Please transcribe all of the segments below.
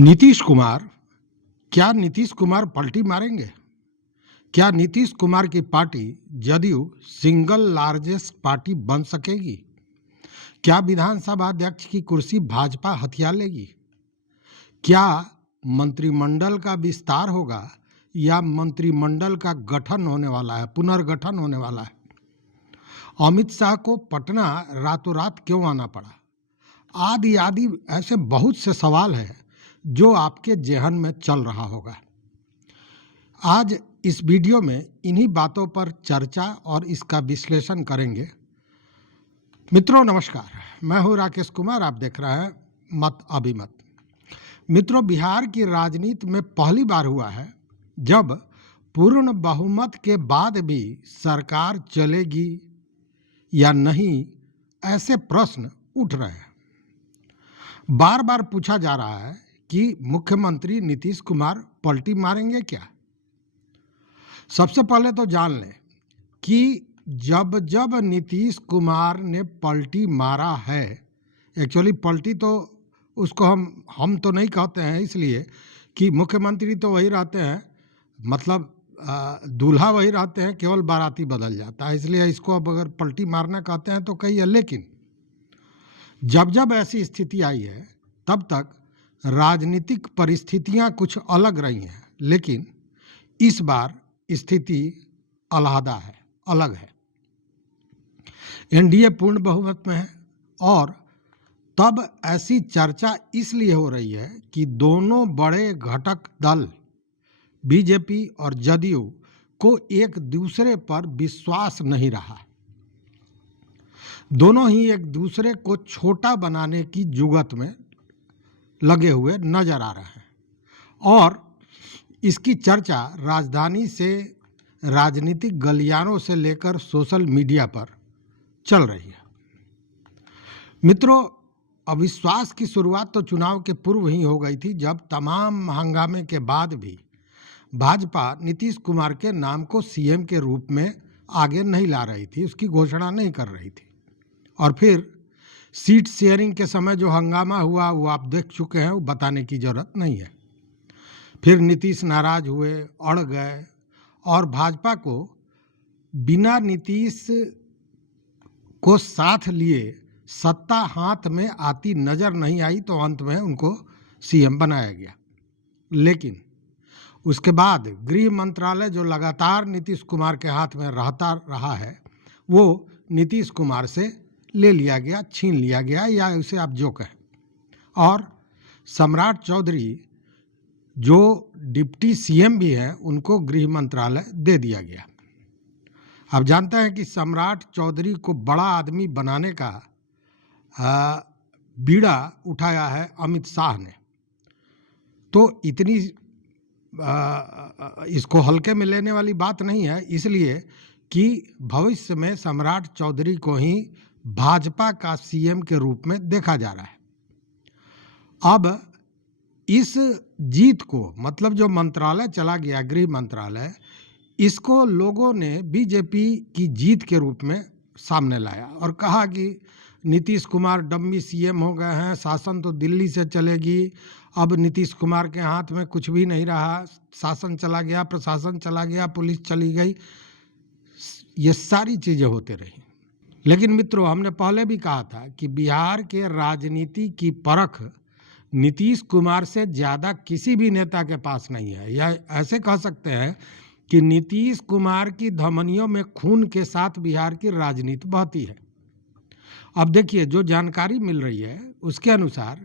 नीतीश कुमार, क्या नीतीश कुमार पलटी मारेंगे? क्या नीतीश कुमार की party JDU single largest party बन सकेगी? क्या विधानसभा अध्यक्ष की कुर्सी भाजपा हथिया लेगी? क्या मंत्रिमंडल का विस्तार होगा या मंत्रिमंडल का गठन होने वाला है, पुनर्गठन होने वाला है? अमित शाह को पटना रातों रात क्यों आना पड़ा? आदि आदि ऐसे बहुत से सवाल हैं जो आपके जेहन में चल रहा होगा। आज इस वीडियो में इन्हीं बातों पर चर्चा और इसका विश्लेषण करेंगे। मित्रों नमस्कार, मैं हूं राकेश कुमार, आप देख रहे हैं मत अभिमत। मित्रों, बिहार की राजनीति में पहली बार हुआ है जब पूर्ण बहुमत के बाद भी सरकार चलेगी या नहीं, ऐसे प्रश्न उठ रहे हैं। बार बार पूछा जा रहा है कि मुख्यमंत्री नीतीश कुमार पलटी मारेंगे क्या? सबसे पहले तो जान लें कि जब जब नीतीश कुमार ने पलटी मारा है, एक्चुअली पलटी तो उसको हम तो नहीं कहते हैं, इसलिए कि मुख्यमंत्री तो वही रहते हैं, मतलब दूल्हा वही रहते हैं, केवल बाराती बदल जाता है, इसलिए इसको अब अगर पलटी मारना कहते हैं तो कही है। लेकिन जब जब ऐसी स्थिति आई है तब तक राजनीतिक परिस्थितियां कुछ अलग रही हैं, लेकिन इस बार स्थिति अलहदा है, अलग है। एनडीए पूर्ण बहुमत में है और तब ऐसी चर्चा इसलिए हो रही है कि दोनों बड़े घटक दल बीजेपी और जदयू को एक दूसरे पर विश्वास नहीं रहा। दोनों ही एक दूसरे को छोटा बनाने की जुगत में लगे हुए नजर आ रहे हैं और इसकी चर्चा राजधानी से राजनीतिक गलियारों से लेकर सोशल मीडिया पर चल रही है। मित्रों, अविश्वास की शुरुआत तो चुनाव के पूर्व ही हो गई थी, जब तमाम हंगामे के बाद भी भाजपा नीतीश कुमार के नाम को सीएम के रूप में आगे नहीं ला रही थी, उसकी घोषणा नहीं कर रही थी। और फिर सीट शेयरिंग के समय जो हंगामा हुआ वो आप देख चुके हैं, वो बताने की जरूरत नहीं है। फिर नीतीश नाराज हुए, अड़ गए और भाजपा को बिना नीतीश को साथ लिए सत्ता हाथ में आती नजर नहीं आई, तो अंत में उनको सीएम बनाया गया। लेकिन उसके बाद गृह मंत्रालय जो लगातार नीतीश कुमार के हाथ में रहता रहा है, वो नीतीश कुमार से ले लिया गया, छीन लिया गया, या उसे आप जो कहें। और सम्राट चौधरी जो डिप्टी सीएम भी हैं, उनको गृह मंत्रालय दे दिया गया। आप जानते हैं कि सम्राट चौधरी को बड़ा आदमी बनाने का बीड़ा उठाया है अमित शाह ने, तो इतनी इसको हल्के में लेने वाली बात नहीं है, इसलिए कि भविष्य में सम्राट चौधरी को ही भाजपा का सीएम के रूप में देखा जा रहा है। अब इस जीत को, मतलब जो मंत्रालय चला गया गृह मंत्रालय, इसको लोगों ने बीजेपी की जीत के रूप में सामने लाया और कहा कि नीतीश कुमार डम्मी सीएम हो गए हैं, शासन तो दिल्ली से चलेगी, अब नीतीश कुमार के हाथ में कुछ भी नहीं रहा, शासन चला गया, प्रशासन चला गया, पुलिस चली गई, ये सारी चीजें होती रही। लेकिन मित्रों, हमने पहले भी कहा था कि बिहार के राजनीति की परख नीतीश कुमार से ज़्यादा किसी भी नेता के पास नहीं है, या ऐसे कह सकते हैं कि नीतीश कुमार की धमनियों में खून के साथ बिहार की राजनीति बहती है। अब देखिए, जो जानकारी मिल रही है उसके अनुसार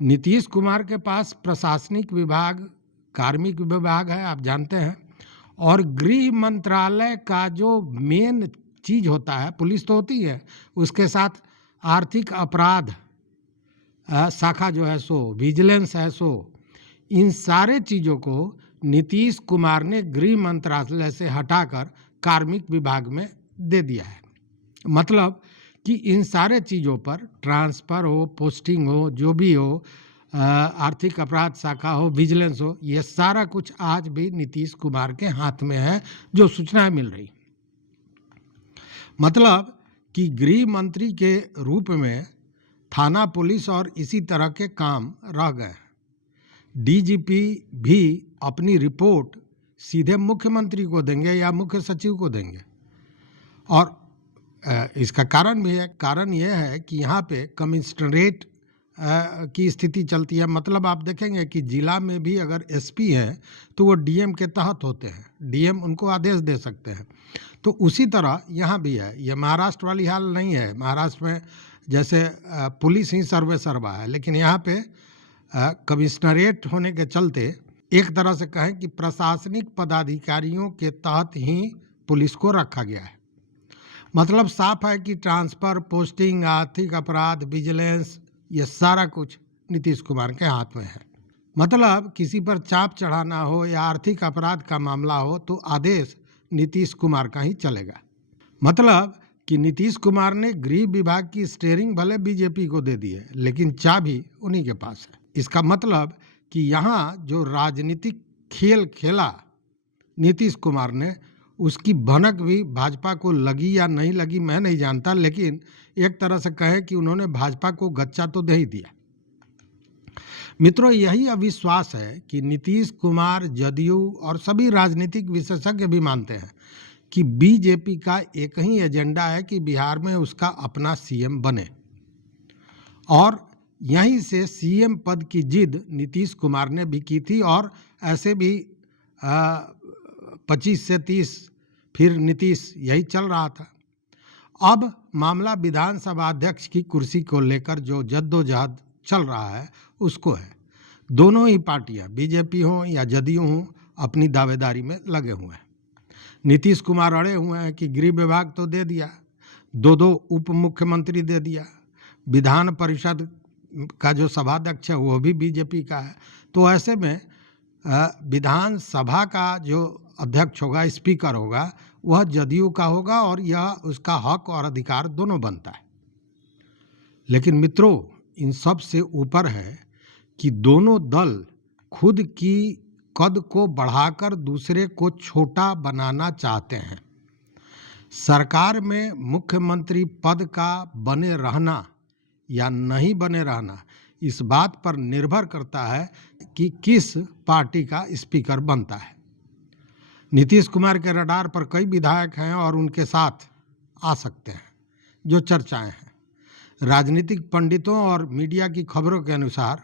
नीतीश कुमार के पास प्रशासनिक विभाग, कार्मिक विभाग है, आप जानते हैं, और गृह मंत्रालय का जो मेन चीज होता है, पुलिस तो होती है, उसके साथ आर्थिक अपराध शाखा जो है सो, विजिलेंस है सो, इन सारे चीज़ों को नीतीश कुमार ने गृह मंत्रालय से हटाकर कार्मिक विभाग में दे दिया है। मतलब कि इन सारे चीज़ों पर ट्रांसफ़र हो, पोस्टिंग हो, जो भी हो, आर्थिक अपराध शाखा हो, विजिलेंस हो, ये सारा कुछ आज भी नीतीश कुमार के हाथ में है, जो सूचनाएं मिल रही। मतलब कि गृह मंत्री के रूप में थाना, पुलिस और इसी तरह के काम रह गए हैं, डीजीपी भी अपनी रिपोर्ट सीधे मुख्यमंत्री को देंगे या मुख्य सचिव को देंगे। और इसका कारण भी है, कारण यह है कि यहाँ पे कमिश्नरेट की स्थिति चलती है। मतलब आप देखेंगे कि जिला में भी अगर एसपी हैं तो वो डीएम के तहत होते हैं, डीएम उनको आदेश दे सकते हैं। तो उसी तरह यहाँ भी है, ये महाराष्ट्र वाली हाल नहीं है। महाराष्ट्र में जैसे पुलिस ही सर्वे सर्वा है, लेकिन यहाँ पे कमिश्नरेट होने के चलते एक तरह से कहें कि प्रशासनिक पदाधिकारियों के तहत ही पुलिस को रखा गया है। मतलब साफ है कि ट्रांसफ़र, पोस्टिंग, आर्थिक अपराध, विजिलेंस, ये सारा कुछ नीतीश कुमार के हाथ में है। मतलब किसी पर चाप चढ़ाना हो या आर्थिक अपराध का मामला हो तो आदेश नीतीश कुमार का ही चलेगा। मतलब कि नीतीश कुमार ने गृह विभाग की स्टीयरिंग भले बीजेपी को दे दी है, लेकिन चाबी उन्हीं के पास है। इसका मतलब कि यहाँ जो राजनीतिक खेल खेला नीतीश कुमार ने, उसकी भनक भी भाजपा को लगी या नहीं लगी मैं नहीं जानता, लेकिन एक तरह से कहें कि उन्होंने भाजपा को गच्चा तो दे ही दिया। मित्रों, यही अविश्वास है कि नीतीश कुमार, जदयू और सभी राजनीतिक विशेषज्ञ भी मानते हैं कि बीजेपी का एक ही एजेंडा है कि बिहार में उसका अपना सीएम बने, और यहीं से सीएम पद की जिद नीतीश कुमार ने भी की थी। और ऐसे भी 25 से 30 फिर नीतीश यही चल रहा था। अब मामला विधानसभा अध्यक्ष की कुर्सी को लेकर जो जद्दोजहद चल रहा है उसको है। दोनों ही पार्टियां, बीजेपी हो या जदयू हो, अपनी दावेदारी में लगे हुए हैं। नीतीश कुमार अड़े हुए हैं कि गृह विभाग तो दे दिया, दो उप मुख्यमंत्री दे दिया, विधान परिषद का जो सभाध्यक्ष है वो भी बीजेपी का है। तो ऐसे में विधानसभा का जो अध्यक्ष होगा, स्पीकर होगा, वह जदयू का होगा और यह उसका हक और अधिकार दोनों बनता है। लेकिन मित्रों, इन सब से ऊपर है कि दोनों दल खुद की कद को बढ़ाकर दूसरे को छोटा बनाना चाहते हैं। सरकार में मुख्यमंत्री पद का बने रहना या नहीं बने रहना इस बात पर निर्भर करता है कि किस पार्टी का स्पीकर बनता है। नीतीश कुमार के रडार पर कई विधायक हैं और उनके साथ आ सकते हैं, जो चर्चाएं हैं। राजनीतिक पंडितों और मीडिया की खबरों के अनुसार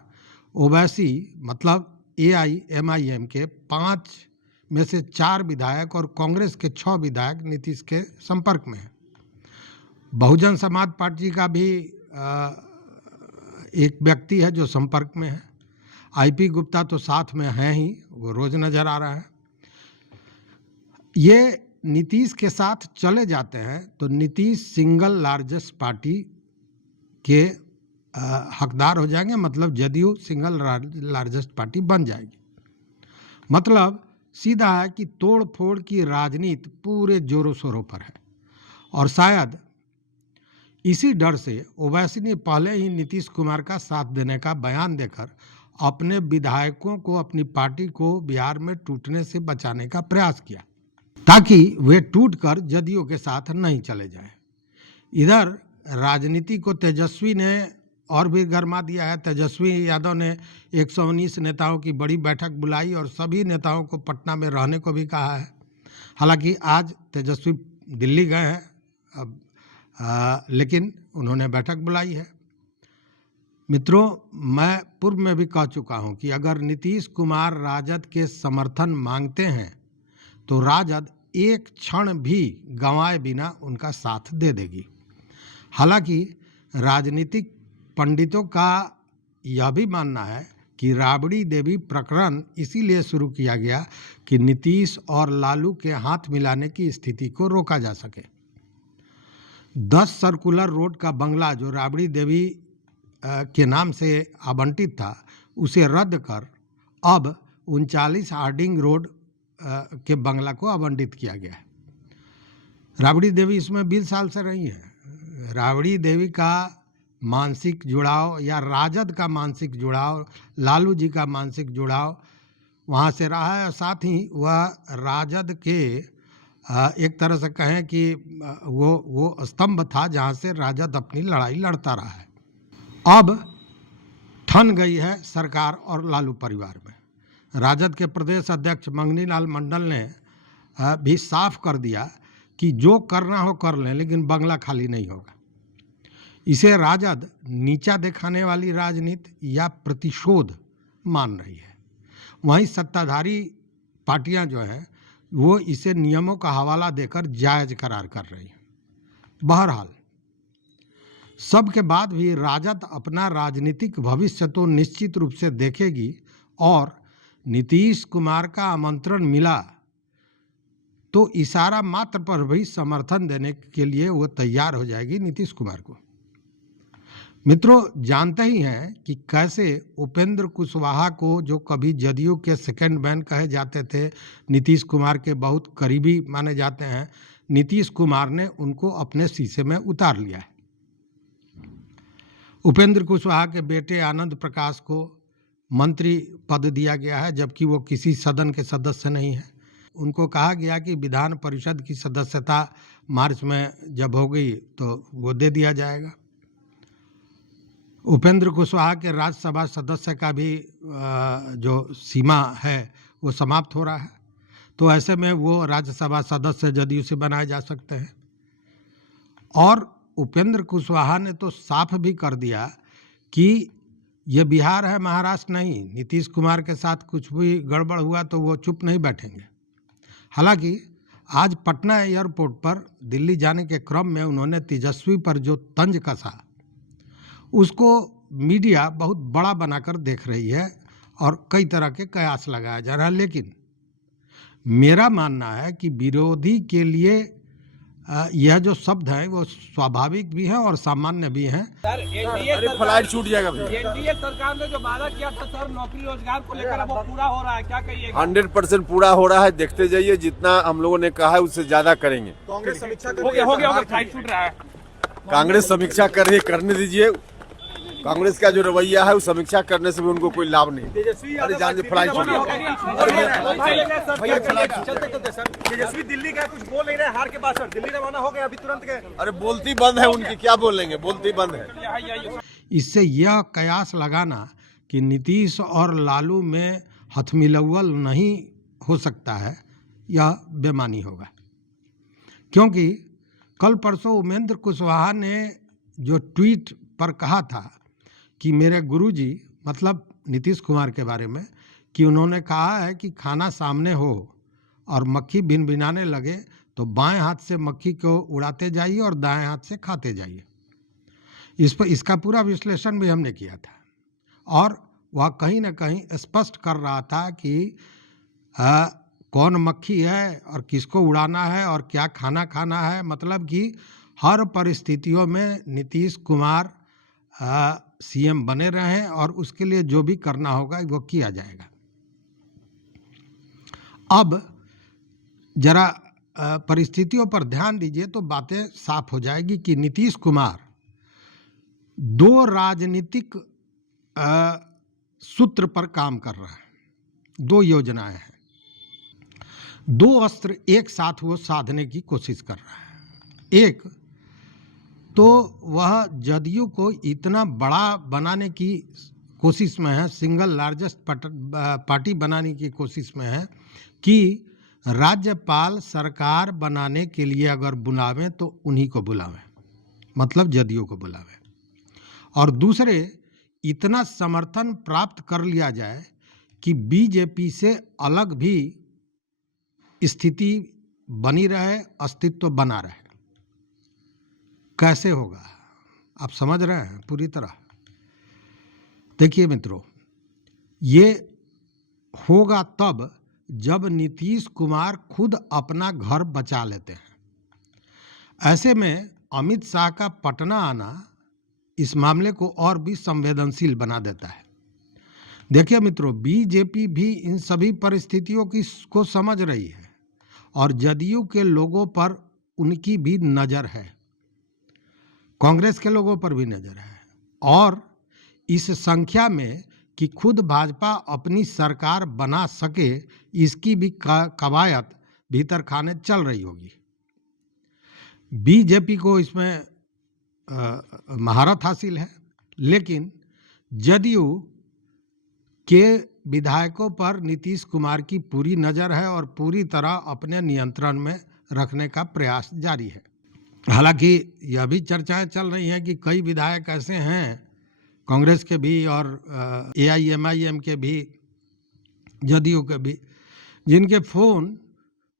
ओवैसी मतलब AIMIM के 5 में से 4 विधायक और कांग्रेस के 6 विधायक नीतीश के संपर्क में हैं। बहुजन समाज पार्टी का भी एक व्यक्ति है जो संपर्क में है। IP गुप्ता तो साथ में है ही, वो रोज नजर आ रहा है। ये नीतीश के साथ चले जाते हैं तो नीतीश सिंगल लार्जेस्ट पार्टी के हकदार हो जाएंगे। मतलब जदयू सिंगल लार्जेस्ट पार्टी बन जाएगी। मतलब सीधा है कि तोड़ फोड़ की राजनीति पूरे जोरों शोरों पर है। और शायद इसी डर से ओवैसी ने पहले ही नीतीश कुमार का साथ देने का बयान देकर अपने विधायकों को, अपनी पार्टी को बिहार में टूटने से बचाने का प्रयास किया, ताकि वे टूटकर जदयू के साथ नहीं चले जाएं। इधर राजनीति को तेजस्वी ने और भी गरमा दिया है। तेजस्वी यादव ने 119 नेताओं की बड़ी बैठक बुलाई और सभी नेताओं को पटना में रहने को भी कहा है। हालांकि आज तेजस्वी दिल्ली गए हैं अब, लेकिन उन्होंने बैठक बुलाई है। मित्रों, मैं पूर्व में भी कह चुका हूं कि अगर नीतीश कुमार राजद के समर्थन मांगते हैं तो राजद एक क्षण भी गंवाए बिना उनका साथ दे देगी। हालांकि राजनीतिक पंडितों का यह भी मानना है कि राबड़ी देवी प्रकरण इसीलिए शुरू किया गया कि नीतीश और लालू के हाथ मिलाने की स्थिति को रोका जा सके। 10 सर्कुलर रोड का बंगला जो राबड़ी देवी के नाम से आवंटित था, उसे रद्द कर अब 39 हार्डिंग रोड के बंगला को आवंटित किया गया है। राबड़ी देवी इसमें 20 साल से रही है। राबड़ी देवी का मानसिक जुड़ाव या राजद का मानसिक जुड़ाव, लालू जी का मानसिक जुड़ाव वहाँ से रहा है। साथ ही वह राजद के एक तरह से कहें कि वो स्तंभ था जहाँ से राजद अपनी लड़ाई लड़ता रहा है। अब ठन गई है सरकार और लालू परिवार में। राजद के प्रदेश अध्यक्ष मंगनी लाल मंडल ने भी साफ कर दिया कि जो करना हो कर लें, लेकिन बंगला खाली नहीं होगा। इसे राजद नीचा दिखाने वाली राजनीति या प्रतिशोध मान रही है। वहीं सत्ताधारी पार्टियां जो है वो इसे नियमों का हवाला देकर जायज करार कर रही हैं। बहरहाल सबके बाद भी राजद अपना राजनीतिक भविष्य तो निश्चित रूप से देखेगी और नीतीश कुमार का आमंत्रण मिला तो इशारा मात्र पर भी समर्थन देने के लिए वो तैयार हो जाएगी नीतीश कुमार को। मित्रों, जानते ही हैं कि कैसे उपेंद्र कुशवाहा को, जो कभी जदयू के सेकंड मैन कहे जाते थे, नीतीश कुमार के बहुत करीबी माने जाते हैं, नीतीश कुमार ने उनको अपने शीशे में उतार लिया है। उपेंद्र कुशवाहा के बेटे आनंद प्रकाश को मंत्री पद दिया गया है, जबकि वो किसी सदन के सदस्य नहीं है। उनको कहा गया कि विधान परिषद की सदस्यता मार्च में जब हो गई तो वो दे दिया जाएगा। उपेंद्र कुशवाहा के राज्यसभा सदस्य का भी जो सीमा है वो समाप्त हो रहा है, तो ऐसे में वो राज्यसभा सदस्य जदयू से बनाए जा सकते हैं। और उपेंद्र कुशवाहा ने तो साफ भी कर दिया कि ये बिहार है, महाराष्ट्र नहीं। नीतीश कुमार के साथ कुछ भी गड़बड़ हुआ तो वो चुप नहीं बैठेंगे। हालांकि आज पटना एयरपोर्ट पर दिल्ली जाने के क्रम में उन्होंने तेजस्वी पर जो तंज कसा उसको मीडिया बहुत बड़ा बनाकर देख रही है और कई तरह के कयास लगाया जा रहा है। लेकिन मेरा मानना है कि विरोधी के लिए यह जो शब्द है वो स्वाभाविक भी है और सामान्य भी है। सर, फ्लाइट छूट जाएगा। एनडीए सरकार ने जो वादा किया था सर नौकरी रोजगार को लेकर, वो पूरा हो रहा है, क्या कहिएगा? 100% पूरा हो रहा है। देखते जाइए, जितना हम लोगों ने कहा है उससे ज्यादा करेंगे। कांग्रेस समीक्षा हो गया फ्लाइट छूट रहा है। कांग्रेस समीक्षा कर रही है, करने दीजिए। कांग्रेस का जो रवैया है उस समीक्षा करने से भी उनको कोई लाभ नहीं। अरे जान फ्लाइट छूट गया। तेजस्वी दिल्ली का कुछ बोल नहीं रहे हार के बाद सर, दिल्ली रवाना हो गया अभी तुरंत गए। अरे बोलती बंद है उनकी, क्या बोलेंगे, बोलती बंद है। इससे यह कयास लगाना कि नीतीश और लालू में हथमिलौल नहीं हो सकता है, यह बेमानी होगा। क्योंकि कल परसों उपेंद्र कुशवाहा ने जो ट्वीट पर कहा था कि मेरे गुरुजी, मतलब नीतीश कुमार के बारे में, कि उन्होंने कहा है कि खाना सामने हो और मक्खी भिनभिनाने लगे तो बाएं हाथ से मक्खी को उड़ाते जाइए और दाएं हाथ से खाते जाइए। इस पर इसका पूरा विश्लेषण भी हमने किया था और वह कहीं ना कहीं स्पष्ट कर रहा था कि कौन मक्खी है और किसको उड़ाना है और क्या खाना खाना है। मतलब कि हर परिस्थितियों में नीतीश कुमार सीएम बने रहें और उसके लिए जो भी करना होगा वो किया जाएगा। अब जरा परिस्थितियों पर ध्यान दीजिए तो बातें साफ हो जाएगी कि नीतीश कुमार दो राजनीतिक सूत्र पर काम कर रहा है। दो योजनाएं हैं, दो अस्त्र एक साथ वो साधने की कोशिश कर रहा है। एक तो वह जदयू को इतना बड़ा बनाने की कोशिश में है, सिंगल लार्जेस्ट पार्टी बनाने की कोशिश में है कि राज्यपाल सरकार बनाने के लिए अगर बुलावें तो उन्हीं को बुलावें, मतलब जदयू को बुलावें। और दूसरे, इतना समर्थन प्राप्त कर लिया जाए कि बीजेपी से अलग भी स्थिति बनी रहे, अस्तित्व बना रहे। कैसे होगा आप समझ रहे हैं पूरी तरह। देखिए मित्रों, ये होगा तब जब नीतीश कुमार खुद अपना घर बचा लेते हैं। ऐसे में अमित शाह का पटना आना इस मामले को और भी संवेदनशील बना देता है। देखिए मित्रों, बीजेपी भी इन सभी परिस्थितियों को समझ रही है और जदयू के लोगों पर उनकी भी नज़र है, कांग्रेस के लोगों पर भी नज़र है। और इस संख्या में कि खुद भाजपा अपनी सरकार बना सके, इसकी भी कवायद भीतर खाने चल रही होगी। बीजेपी को इसमें महारत हासिल है, लेकिन जदयू के विधायकों पर नीतीश कुमार की पूरी नज़र है और पूरी तरह अपने नियंत्रण में रखने का प्रयास जारी है। हालांकि यह भी चर्चाएं चल रही हैं कि कई विधायक ऐसे हैं कांग्रेस के भी और AIMIM के भी, जदयू के भी, जिनके फ़ोन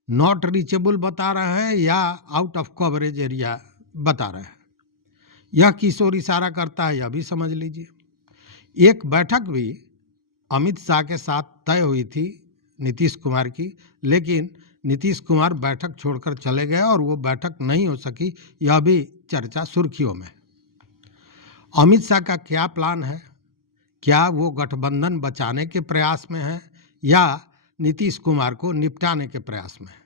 नॉट रीचेबल बता रहे हैं या आउट ऑफ कवरेज एरिया बता रहे हैं। यह किस ओर इशारा करता है यह भी समझ लीजिए। एक बैठक भी अमित शाह के साथ तय हुई थी नीतीश कुमार की, लेकिन नीतीश कुमार बैठक छोड़कर चले गए और वो बैठक नहीं हो सकी, यह भी चर्चा सुर्खियों में। अमित शाह का क्या प्लान है? क्या वो गठबंधन बचाने के प्रयास में है या नीतीश कुमार को निपटाने के प्रयास में है?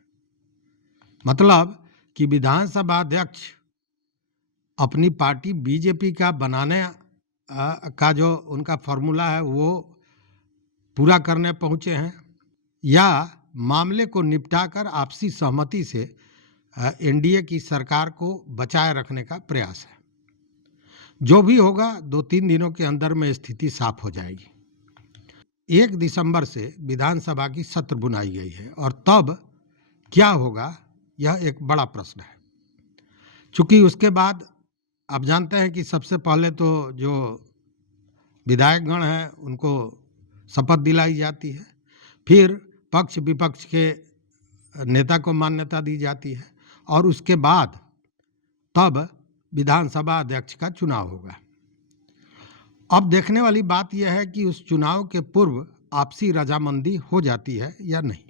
मतलब कि विधानसभा अध्यक्ष अपनी पार्टी बीजेपी का बनाने का जो उनका फॉर्मूला है वो पूरा करने पहुंचे हैं या मामले को निपटाकर आपसी सहमति से NDA की सरकार को बचाए रखने का प्रयास है। जो भी होगा 2-3 दिनों के अंदर में स्थिति साफ हो जाएगी। 1 दिसंबर से विधानसभा की सत्र बुलाई गई है और तब क्या होगा यह एक बड़ा प्रश्न है। चूँकि उसके बाद आप जानते हैं कि सबसे पहले तो जो विधायकगण हैं उनको शपथ दिलाई जाती है, फिर पक्ष विपक्ष के नेता को मान्यता दी जाती है और उसके बाद तब विधानसभा अध्यक्ष का चुनाव होगा। अब देखने वाली बात यह है कि उस चुनाव के पूर्व आपसी रजामंदी हो जाती है या नहीं।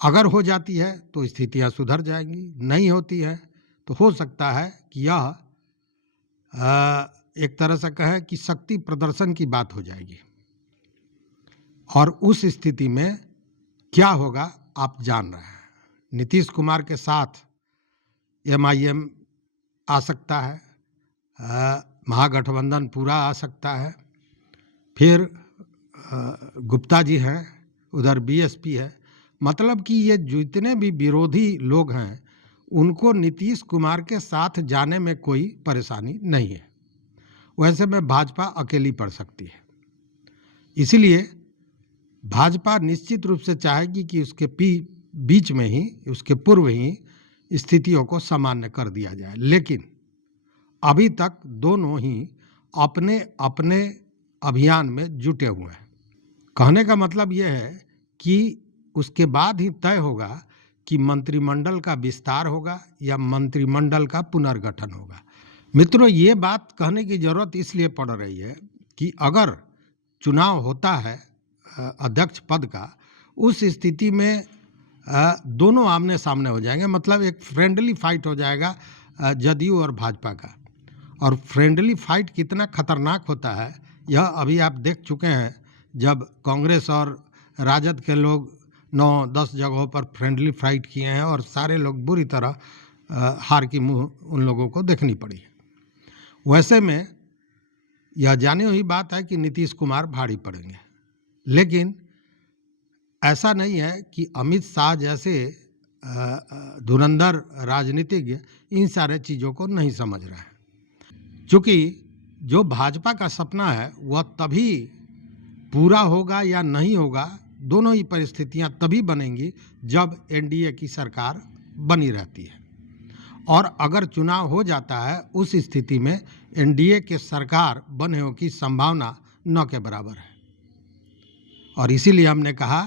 अगर हो जाती है तो स्थितियां सुधर जाएंगी, नहीं होती है तो हो सकता है कि यह एक तरह से कहे कि शक्ति प्रदर्शन की बात हो जाएगी और उस स्थिति में क्या होगा आप जान रहे हैं। नीतीश कुमार के साथ MIM आ सकता है, महागठबंधन पूरा आ सकता है, फिर गुप्ता जी हैं, उधर BSP है। मतलब कि ये जितने भी विरोधी लोग हैं उनको नीतीश कुमार के साथ जाने में कोई परेशानी नहीं है। वैसे में भाजपा अकेली पड़ सकती है, इसीलिए भाजपा निश्चित रूप से चाहेगी कि उसके बीच में ही, उसके पूर्व ही स्थितियों को सामान्य कर दिया जाए। लेकिन अभी तक दोनों ही अपने अपने अभियान में जुटे हुए हैं। कहने का मतलब यह है कि उसके बाद ही तय होगा कि मंत्रिमंडल का विस्तार होगा या मंत्रिमंडल का पुनर्गठन होगा। मित्रों, ये बात कहने की जरूरत इसलिए पड़ रही है कि अगर चुनाव होता है अध्यक्ष पद का, उस स्थिति में दोनों आमने सामने हो जाएंगे। मतलब एक फ्रेंडली फाइट हो जाएगा जदयू और भाजपा का। और फ्रेंडली फाइट कितना खतरनाक होता है यह अभी आप देख चुके हैं, जब कांग्रेस और राजद के लोग 9-10 जगहों पर फ्रेंडली फाइट किए हैं और सारे लोग बुरी तरह हार की मुंह उन लोगों को देखनी पड़ी है। वैसे में यह जानी हुई बात है कि नीतीश कुमार भारी पड़ेंगे, लेकिन ऐसा नहीं है कि अमित शाह जैसे धुरंधर राजनीतिज्ञ इन सारे चीज़ों को नहीं समझ रहे हैं। क्योंकि जो भाजपा का सपना है वह तभी पूरा होगा या नहीं होगा, दोनों ही परिस्थितियां तभी बनेंगी जब NDA की सरकार बनी रहती है। और अगर चुनाव हो जाता है उस स्थिति में NDA के सरकार बने की संभावना न के बराबर है। और इसीलिए हमने कहा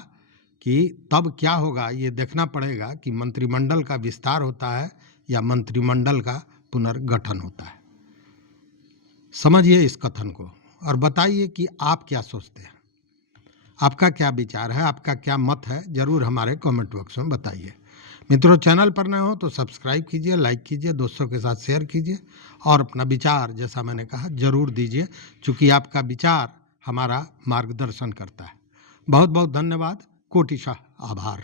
कि तब क्या होगा ये देखना पड़ेगा कि मंत्रिमंडल का विस्तार होता है या मंत्रिमंडल का पुनर्गठन होता है। समझिए इस कथन को और बताइए कि आप क्या सोचते हैं, आपका क्या विचार है, आपका क्या मत है, ज़रूर हमारे कमेंट बॉक्स में बताइए। मित्रों, चैनल पर नए हो तो सब्सक्राइब कीजिए, लाइक कीजिए, दोस्तों के साथ शेयर कीजिए और अपना विचार जैसा मैंने कहा ज़रूर दीजिए, चूँकि आपका विचार हमारा मार्गदर्शन करता है। बहुत बहुत धन्यवाद, कोटिशः आभार।